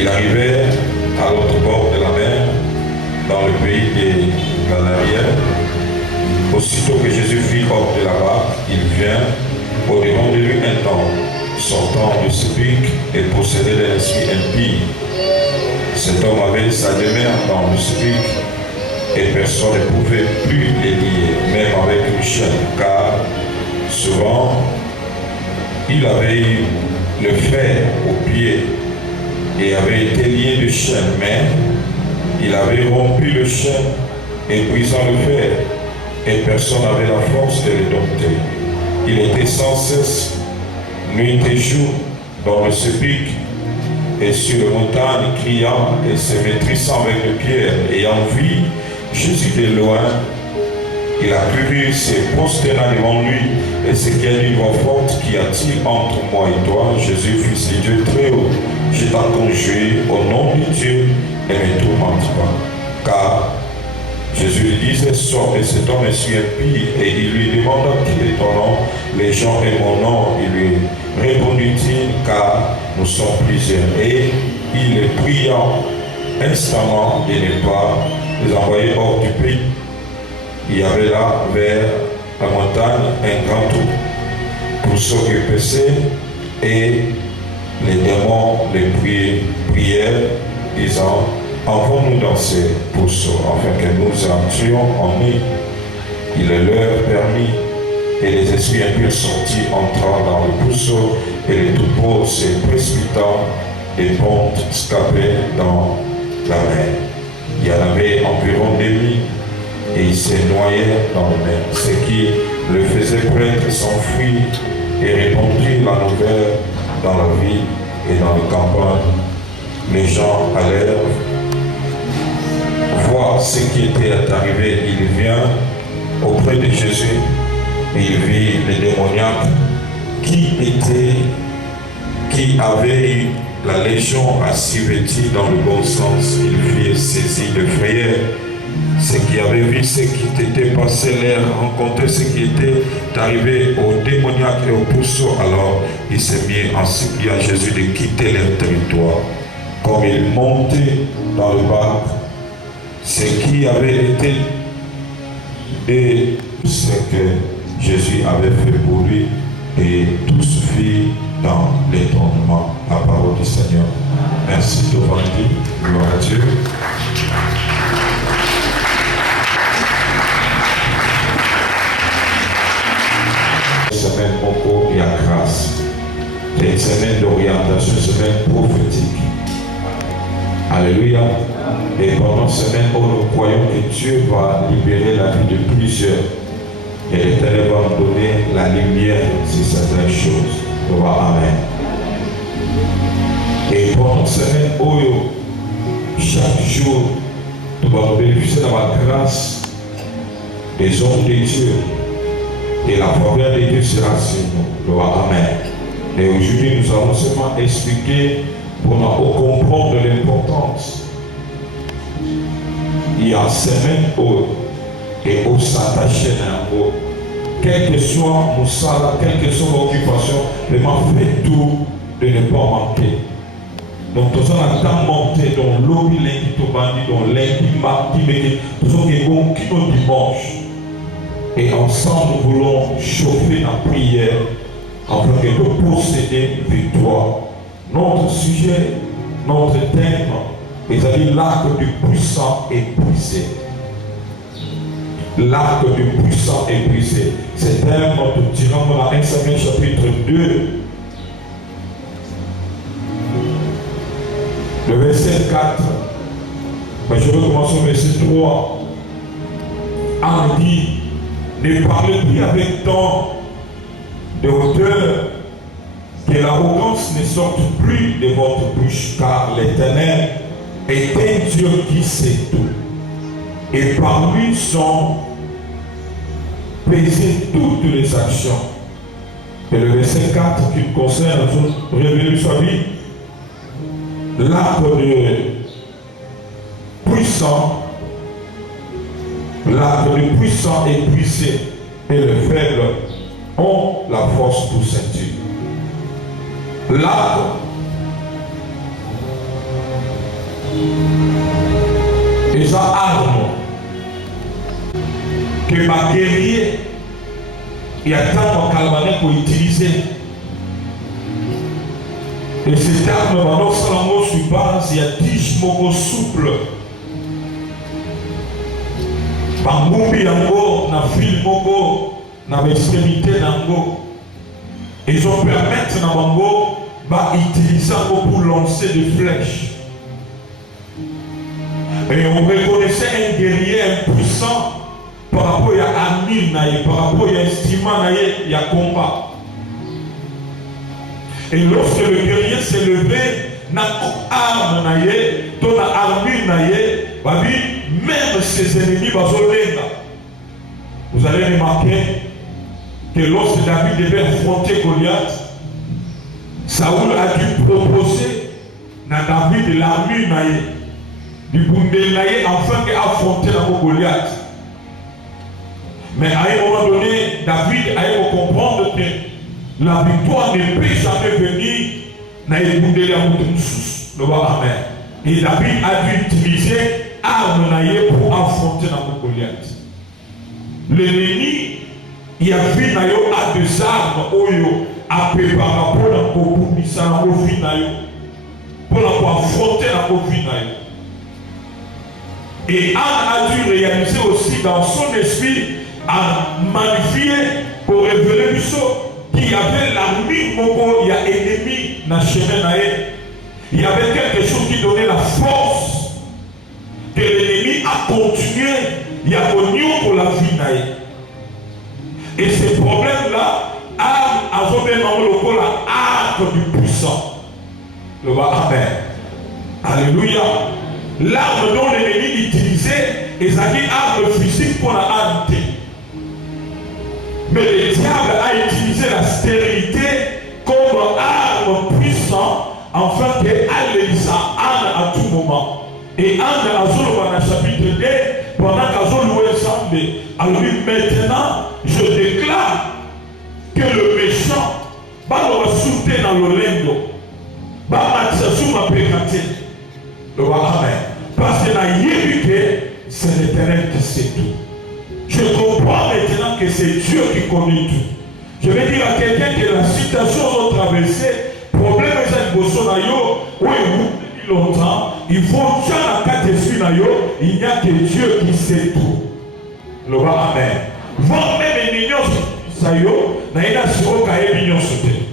Il arrivait à l'autre bord de la mer, dans le pays des Ganariens. Aussitôt que Jésus fut hors de la barque, il vient au-devant de lui un temps, sortant du sépulcre et possédé d'un esprit impie. Cet homme avait sa demeure dans le sépulcre et personne ne pouvait plus les lier, même avec une chaîne, car souvent il avait eu le fer au pied et avait été lié de chaîne, mais il avait rompu le chêne et brisant le fer, et personne n'avait la force de le dompter. Il était sans cesse, nuit et jour, dans le sépulcre et sur les montagnes, criant et se maîtrisant avec les pierres, ayant vu Jésus de loin. Il a couru, se prosterna devant lui, et ce qui est d'une voix forte, qu'y a-t-il entre moi et toi, Jésus, Fils de Dieu très haut? Je t'en conjure au nom de Dieu, et ne tourmente pas. Car Jésus lui disait, sors de cet homme, suis impie, et il lui demanda quel est ton nom. Les gens et mon nom, il lui répondit-il, car nous sommes plusieurs. Et il les pria instamment de ne pas les envoyer hors du pays. Il y avait là, vers la montagne, un grand trou pour ceux qui paissaient, et les démons les prièrent, disant, envoie-nous dans ces pourceaux, afin que nous entrions en eux. Il leur permit, et les esprits impurs sortis entrant dans le pourceau, et les troupeaux se précipitant, et pontes escapaient dans la mer. Il y en avait environ 2000, et il se noyait dans la mer. Ce qui le faisait prêtre s'enfuir et répandit la nouvelle dans la ville et dans les campagnes. Les gens allèrent voir ce qui était arrivé. Il vient auprès de Jésus et il vit les démoniaques qui avaient eu la légion assis vêtis dans le bon sens. Il fut saisi de frayeur. Ceux qui avaient vu ce qui était passé, l'air rencontré ce qui était arrivé aux démoniaques et aux pourceaux. Alors il s'est mis en suppliant à Jésus de quitter leur territoire. Comme il montait dans le bac, ce qui avait été et ce que Jésus avait fait pour lui, et tous firent dans l'étonnement la parole du Seigneur. Merci de votre vie. Gloire à Dieu. Semaine Moko et à grâce. C'est une semaine d'orientation, une semaine prophétique. Alléluia. Et pendant cette semaine, nous croyons que Dieu va libérer la vie de plusieurs. Et l'Éternel va nous donner la lumière sur certaines choses. Amen. Et pendant cette semaine, chaque jour, nous allons bénéficier de la grâce des hommes de Dieu. Et la faveur de Dieu sera sur nous. Amen. Et aujourd'hui, nous allons seulement expliquer pour nous comprendre l'importance. Il y a semaine et au s'attacher à vous. Quel que soit mon salaire, quelle que soit l'occupation, vraiment faites tout de ne pas manquer. Donc, tout ça, on a monté dans l'objet qui est bandit, dans lundi, mardi, mais tout ça qui est bon, qui est dimanche. Et ensemble, nous voulons chauffer en prière afin que nous possédions victoire. Notre sujet, notre thème, c'est-à-dire l'arc du puissant est brisé. L'arc du puissant est brisé. C'est thème que nous tirons dans 1 Samuel chapitre 2. Le verset 4. Mais je vais commencer au verset 3. On dit, ne parlez plus avec tant de hauteur, que l'arrogance ne sorte plus de votre bouche, car l'Éternel est un Dieu qui sait tout. Et par lui sont pesées toutes les actions. Et le verset 4 qui concerne révéler sa vie, l'arbre de puissant. L'arbre du puissant est brisé et les faibles ont la force pour ceinture. L'arbre Les armes que les guerriers et attendent calmaner pour utiliser. Et cette arme, maintenant, salamo sur base, il y a 10 mots souples. Bangumbi yango, na fil moko, na extrémité nango. Ils ont permis na bango, ba utiliser pour lancer des flèches. Et on reconnaissait un guerrier impuissant par rapport à Amir naïe, par rapport à instrument naïe, il y a combat. Et lorsque le guerrier s'est levé, na arme naïe, dans la armure naïe, babi, même ses ennemis bazolenga. Vous allez remarquer que lorsque David devait affronter Goliath, Saoul a dû proposer na David l'armure naïe, du bundé naïe, afin d'affronter la Goliath. Mais à un moment donné, David a eu comprendre que la victoire ne peut jamais venir dans les bundé la Moutoumsous. Le roi Amen. Et David a dû utiliser arme naïe pour affronter la Goliath. L'ennemi, il y a vu naïe à des armes oyo à préparer pour la Kobumisa la Kofi naïe, pour affronter la Kofi naïe. Et Anne a dû réaliser aussi dans son esprit à magnifier pour révéler du saut qu'il y avait l'armure moko, il y a ennemi dans le chemin naïe. Il y avait quelque chose qui donnait la force que l'ennemi a continué, il y a connu pour la vie naïe. Et ces problèmes-là, a sauvé l'arme du puissant. Le roi Amen. Alléluia. L'arme dont l'ennemi utilisait, et ça dit arme physique pour la arme. Mais le diable a utilisé la stérilité comme arme puissante afin qu'elle les Anne à tout moment. Et Anne a dans le chapitre 2, pendant qu'elle loué ensemble, alors maintenant, je déclare que le méchant va le sauter dans le lendo, va matcher ma pécaté. Le roi Amen. Parce que dans Yébuké, c'est l'Éternel qui sait tout. Je comprends maintenant que c'est Dieu qui connaît tout. Je vais dire à quelqu'un que la situation ont traversé, problème est un bosso nayo, oui, depuis longtemps, il faut que la carte de nayo, il n'y a que Dieu qui sait tout. Le roi Amen. Vous même une union sayo, naïna siro kaye union sauté.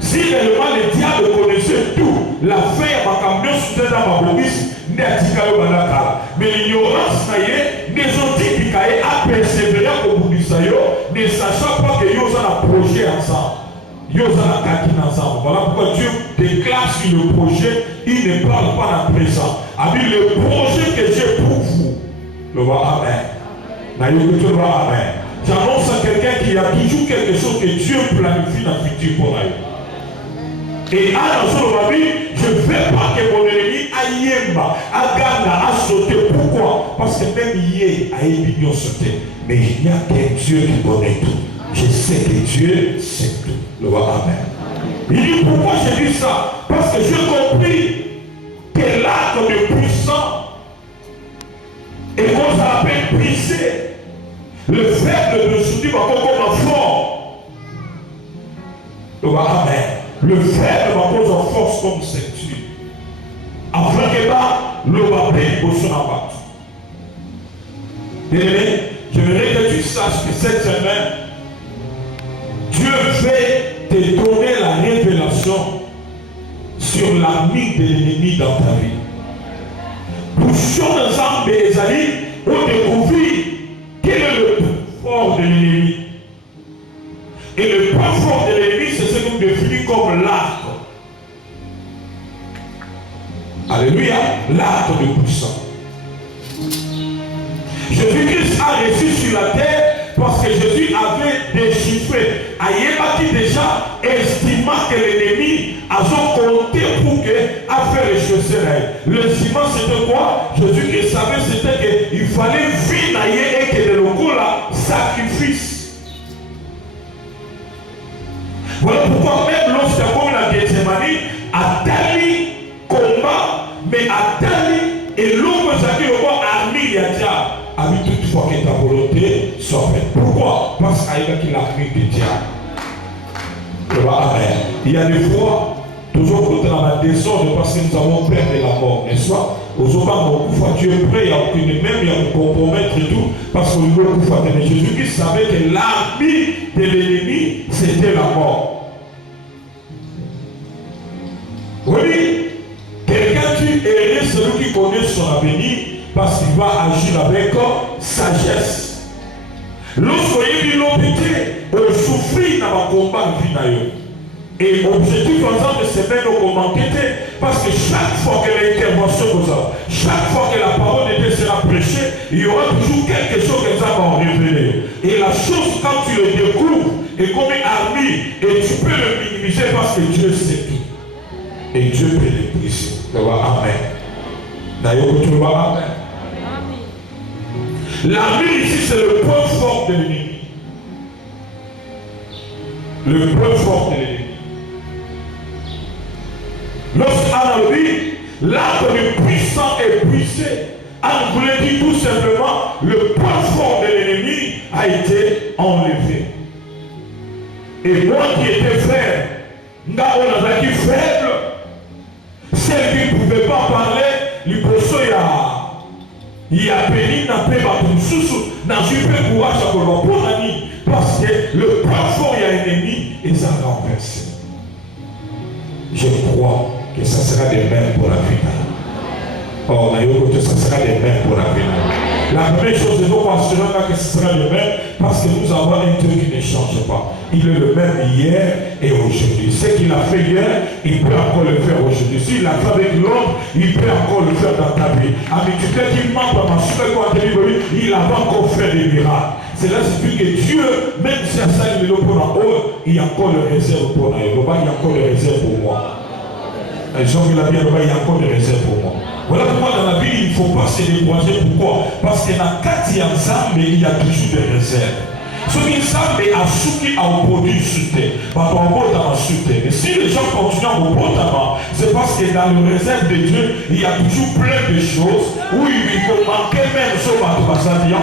Si réellement le diable connaissait tout, la fin ma camion sauté dans ma bobis, mais l'ignorance ne sont dit qu'il a persévéré au bout du sayo, ne sachant pas que nous avons un projet ensemble. Nous avons un kaki ensemble. Voilà pourquoi Dieu déclare sur le projet, il ne parle pas dans le présent. Il dit le projet que j'ai pour vous. Le roi Amen. Le roi Amen. J'annonce à quelqu'un qu'il y a toujours quelque chose que Dieu planifie dans le futur pour lui. Et à notre vie, je ne veux pas que mon ennemi aïemba, aganda, a sauté. Pourquoi? Parce que même hier, a ébignon sauté. Mais il n'y a qu'un Dieu qui connaît tout. Je sais que Dieu sait tout. Le roi Amen. Il dit pourquoi j'ai dit ça? Parce que j'ai compris que l'acte de puissant et qu'on s'appelle briser le faible de soutenir comme fort. Le roi Amen. Le faible va poser en force comme ceinture. Afin que le baptême pour son abat. Bien-aimé, j'aimerais que tu saches que cette semaine, Dieu veut te donner la révélation sur l'ami de l'ennemi dans ta vie. Bouchons ensemble des amis pour découvrir quel est le point fort de l'ennemi. Et le point fort de l'ennemi, c'est ce qu'on définit comme l'arc. Alléluia, l'arc de puissance. Jésus-Christ a reçu sur la terre parce que Jésus avait déchiffré. Ayébati déjà estimant que l'ennemi a compté pour faire les choses. Le ciment c'était quoi? Jésus-Christ savait c'était qu'il fallait vivre et que le local là sacrifice. Voilà pourquoi même lorsqu'il y a comme la Gethsemane, a tali combat, Mais Atali et l'homme qui est armé, il y a déjà, avec toutefois que ta volonté soit faite. Pourquoi? Parce qu'il y a l'armée de diable. Amen. Il y a des fois, toujours quand on a désordre parce que nous avons peur de la mort, n'est-ce pas? Aujourd'hui, tu es prêt à obtenir, même il y a compromettre et tout, parce que Jésus-Christ savait que l'armée de l'ennemi, c'était la mort. Oui, quelqu'un qui est celui qui connaît son avenir, parce qu'il va agir avec sagesse. Lorsqu'il dit l'obéité, on souffrit dans le combat de vie. Et l'objectif, par exemple, c'est même comment enquêter, parce que chaque fois que l'intervention vous a, chaque fois que la parole de Dieu sera prêchée, il y aura toujours quelque chose que ça va révéler. Et la chose, quand tu le découvres, est comme une armée, et tu peux le minimiser parce que Dieu sait tout. Et Dieu peut le briser. Amen. D'ailleurs, tu vois, amen. L'armée ici, c'est le point fort de l'ennemi. Le point fort de l'ennemi. Lorsqu'on a dit, l'arbre puissant est brisé, on voulait dire tout simplement, le point fort de l'ennemi a été enlevé. Et moi qui étais frère, on a dit faible, celle qui ne pouvait pas parler, il y a péni n'a pas dans une peu courage à pour l'ami, parce que le point fort, il y a un ennemi, et ça a renversé. Je crois que ça sera des mêmes pour la vie. Oh, ça sera des mêmes pour la vie. La première chose, il faut considérer que ce sera le même, parce que nous avons un Dieu qui ne change pas. Il est le même hier et aujourd'hui. Ce qu'il a fait hier, il peut encore le faire aujourd'hui. S'il l'a fait avec l'homme, il peut encore le faire dans ta vie. Avec quelqu'un qui manque à ma super il a encore fait des miracles. C'est là que Dieu, même si à ça il est pour en haut, il y a encore le réserve pour moi. Il y a encore le réserve pour moi. Les gens qui l'ont bien, il y a encore des réserves pour moi. Voilà pourquoi dans la vie, il ne faut pas se décourager. Pourquoi? Parce que dans 4 ensemble, il y a toujours des réserves. Ce qui ensemble a souki à produire sur terre. Mais si les gens continuent à reprendre, c'est parce que dans le réserve de Dieu, il y a toujours plein de choses où il faut manquer même ce bateau. Il y en a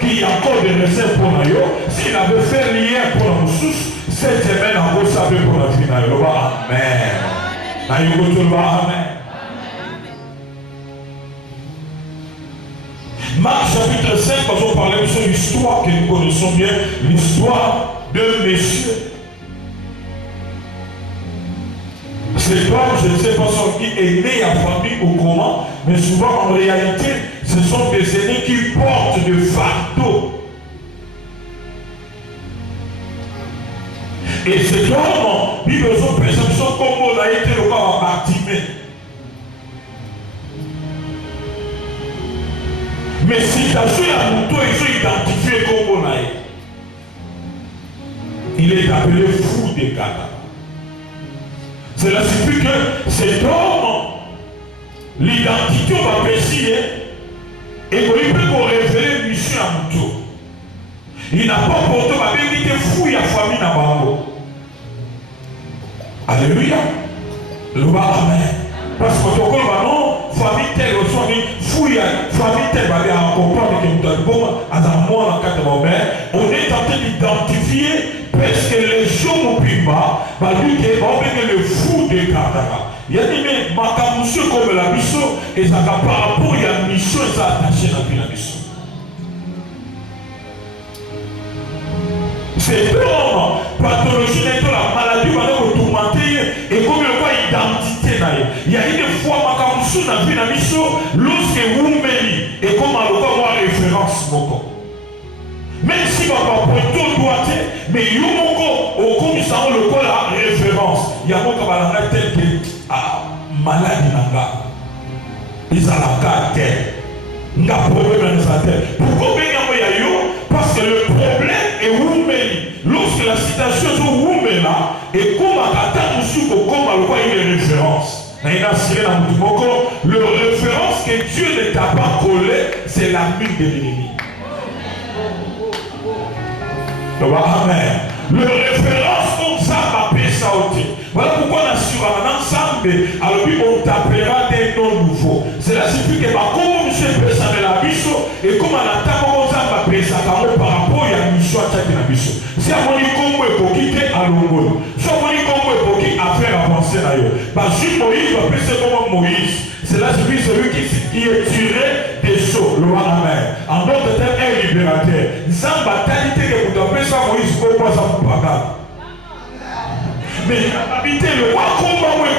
qui a encore des réserves pour nous. S'il avait fait l'hier pour nous tous, cette semaine, on va savoir pour la vie. Amen. Amen. Marc chapitre 5, nous allons parler de l'histoire que nous connaissons bien, l'histoire d'un monsieur. Cet homme, je ne sais pas qui est né à famille ou comment, mais souvent en réalité, ce sont des aînés qui portent de fardeau. Et cet homme, il besoin de perception comme on a été le cas à Bartimée. Mais si tu as su la moto, ils sont identifiés comme on a été. Il est appelé fou des Ghana. Cela signifie que cet homme, l'identité va pécher et qu'il peut révéler une mission à moto. Il n'a pas porté ma bénédiction fou, il y a famille dans Bango. Alléluia. Louba amen. Parce que ton corps non, famille telle reçoit fouille, famille telle va aller en comprendre que nous avons à un mois en cas de moment. On est en train d'identifier parce que les gens au Pima va lui dire que le fou des Katara. Il y a des mecs, ma monsieur comme la mission, et ça par rapport, il y a une mission, et ça attaché à la mission. C'est homme, pathologie n'est pas la maladie, va nous tourmenter et comme le voit identité. Il y a une fois, ma camusou n'a vu la mission, lorsque vous m'avez et comme on va avoir référence. Même si papa pointo doit être, mais il y a au commissariat le quoi la référence. Il y a mon camarade tel que malade nanga. Ils ont la carte. N'a problème dans sa tête. Pourquoi il y a yo? Parce que le problème est Woumeli. Lorsque la citation est Woumela, et comme à Kata Moussouko, comme à l'ouvrir une référence. Le référence que Dieu ne t'a pas collé, c'est la mine de l'ennemi. Amen. Le référence comme ça m'a fait sauter. Voilà pourquoi on a sur un ensemble, alors on t'appellera des biso. Si amoni kombo ekokite alongolo. Si amoni kombo ekoki à faire avancer là yo. Basi Moïse va plus comme Moïse. C'est là celui qui est tiré des sceaux, le roi Amen. En d'autres termes, un libérateur. Zamba qualité que vous appelez ça Moïse pour quoi ça vous paga. Mais habitez le roi combat où il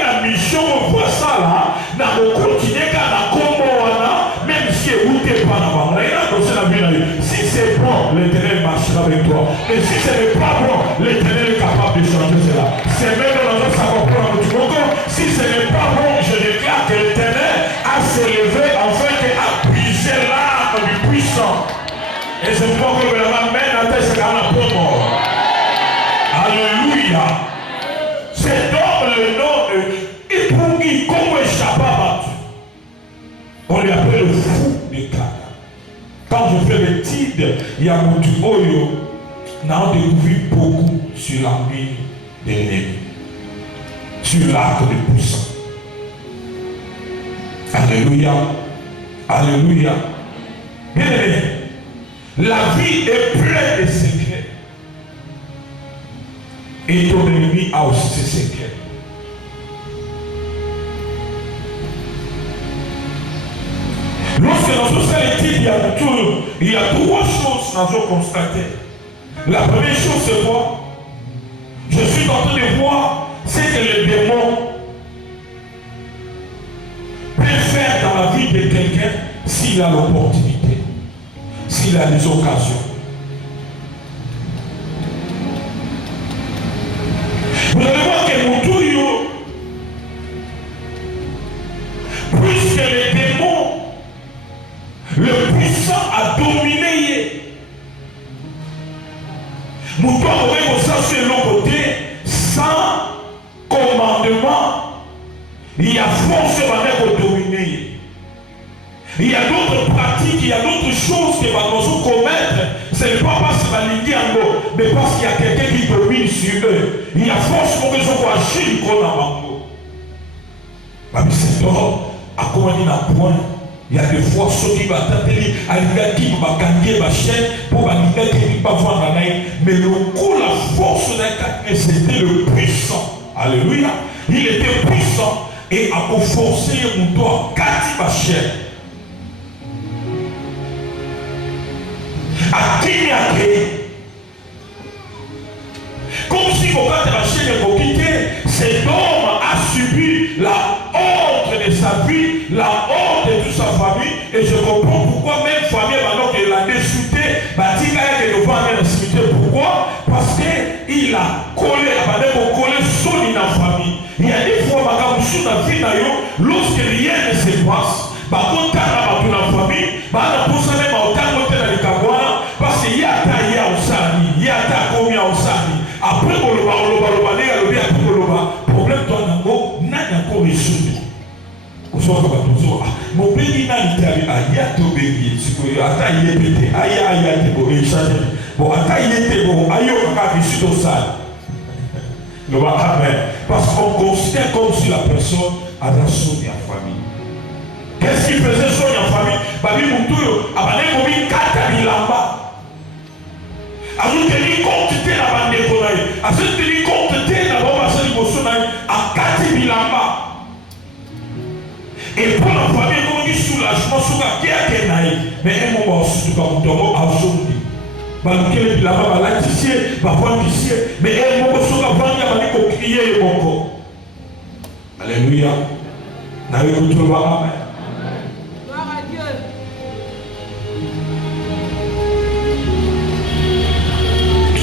la mission, on voit ça là, dans le continent, dans le combat, même si vous n'êtes pas là-bas, si c'est bon, l'Éternel marchera avec toi. Et si ce n'est pas bon, l'Éternel est capable de changer cela. C'est même dans notre savoir du monde. Si ce n'est pas bon, je déclare que l'Éternel a s'élevé afin de briser l'âme du puissant. Et c'est pourquoi que la main à tête, c'est un peu mort. Alléluia. C'est donc le nom de Ipungi Kongo Shababat. On lui appelle le fou de Kana. Quand je fais l'étude, il y a mon Oyo, n'a découvert beaucoup sur la mine de l'ennemi, sur l'arc de puissant. Alléluia. Alléluia. Bien aimé, la vie est pleine de secrets. Et ton ennemi a aussi ses secrets. Lorsque nous faisons l'étude, il y a trois choses que nous avons constatées. La première chose, c'est quoi? Je suis en train de voir ce que les démons peuvent faire dans la vie de quelqu'un s'il a l'opportunité, s'il a des occasions. Vous allez voir que Moutouyo, puisque les démons, le puissant a dominé. Moutouyo aurait aussi sur l'autre côté, sans commandement, il y a force pour dominer. Il y a d'autres pratiques, il y a d'autres choses que nous commettre. Ce n'est pas parce que c'est un mais parce qu'il y a quelqu'un qui domine sur eux. Il y a force pour que je sois agile comme un mango. Mais c'est d'or, à comment il y a un point. Il y a des fois ceux qui vont t'atteler à l'égard qui vont gagner ma chaîne pour l'égard qui ne va pas voir la main. Mais le coup, la force d'un cas, c'était le puissant. Alléluia. Il était puissant et a forcé mon doigt à gagner ma chaîne. À qui il a créé. Comme si mon gars de la chaîne est quitté, cet homme a subi la honte de sa vie, la honte de toute sa famille, et je comprends pourquoi même famille maintenant qu'il a déchuté, il nous va dans le cimetière. Pourquoi? Parce qu'il a collé, son dans la famille. Il y a des fois, lorsque rien ne se passe, par contre, dans la famille, parce qu'il y a taillé au sani, il y a taillé au sani. Après, problème toi n'a encore résolu. Mon pays n'a été à Yatobé, à Yépété, à Yatebo, bon, à Yatebo, à Yoka, ici au sale. Amen. Parce qu'on considère comme si la personne a la sonne en famille. Qu'est-ce qu'il faisait sonne en famille? Babi Moutoyo, Abane Mobi Katabilamba. A vous tenir compte de la bande de Konaï, à se tenir compte de la bande de Konaï, à Katibilamba. Et pour la famille, comme on dit soulagement, sur la guerre Kenaï, mais un moment aussi, tout comme Tomo a aujourd'hui. Balukele Bilamba, Balatissier, Bafandissier, mais un moment sur la famille, il faut crier le bon. Alléluia. N'avez vous trouvé Amen. Gloire à Dieu.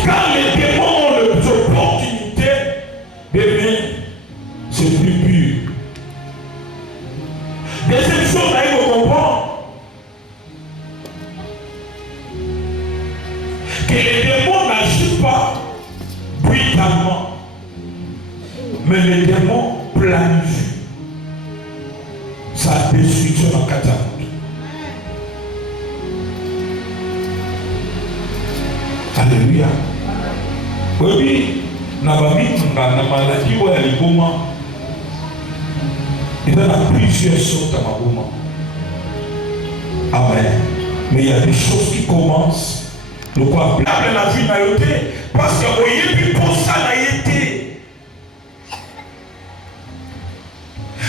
Quand les démons ont l'opportunité d'aimer, c'est plus pur. Deuxième chose, il faut comprendre que les démons n'agissent pas brutalement, mais les démons planifient sa destruction en catastrophe. Alléluia. Oui, na maladie où elle est bon. Il y a plusieurs sortes à ma maman. Amen. Mais il y a des choses qui commencent Le quoi blâme la vie n'a été parce que oyebi pour ça n'a été.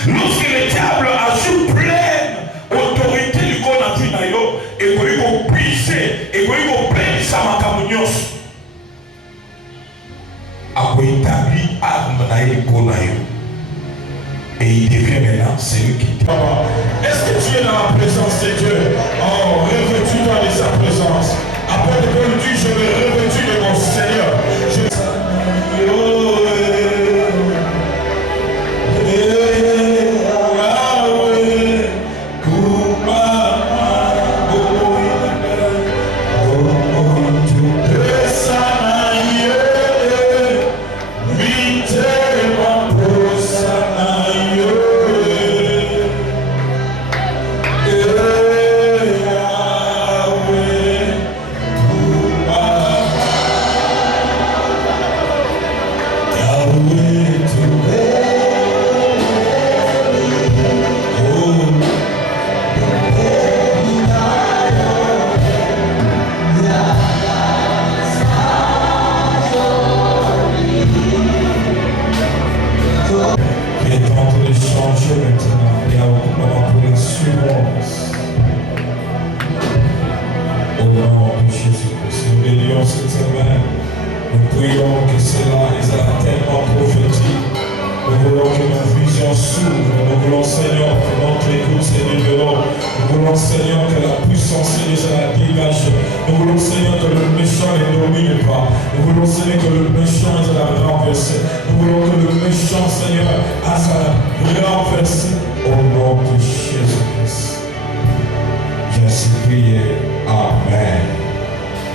Lorsque le diable a su pleine autorité du corps n'a vu naïo et qu'on y puisse et qu'on y pleine sa macamunios a établi arme naïo corps naïo et il devient maintenant celui qui. Est-ce que tu es dans la présence de Dieu? Oh, revêtis-toi de sa présence. Après le Paul dit, je me revêtis de mon Seigneur.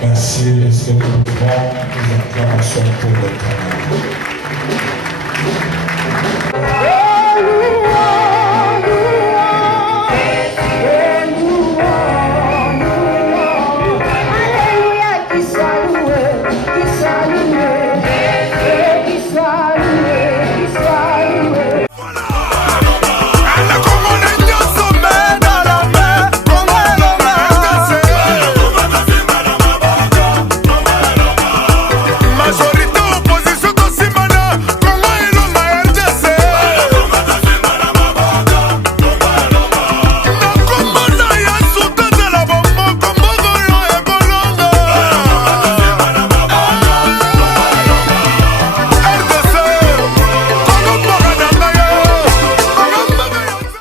Merci, est-ce que nous pouvons nous acclamations pour le Canada.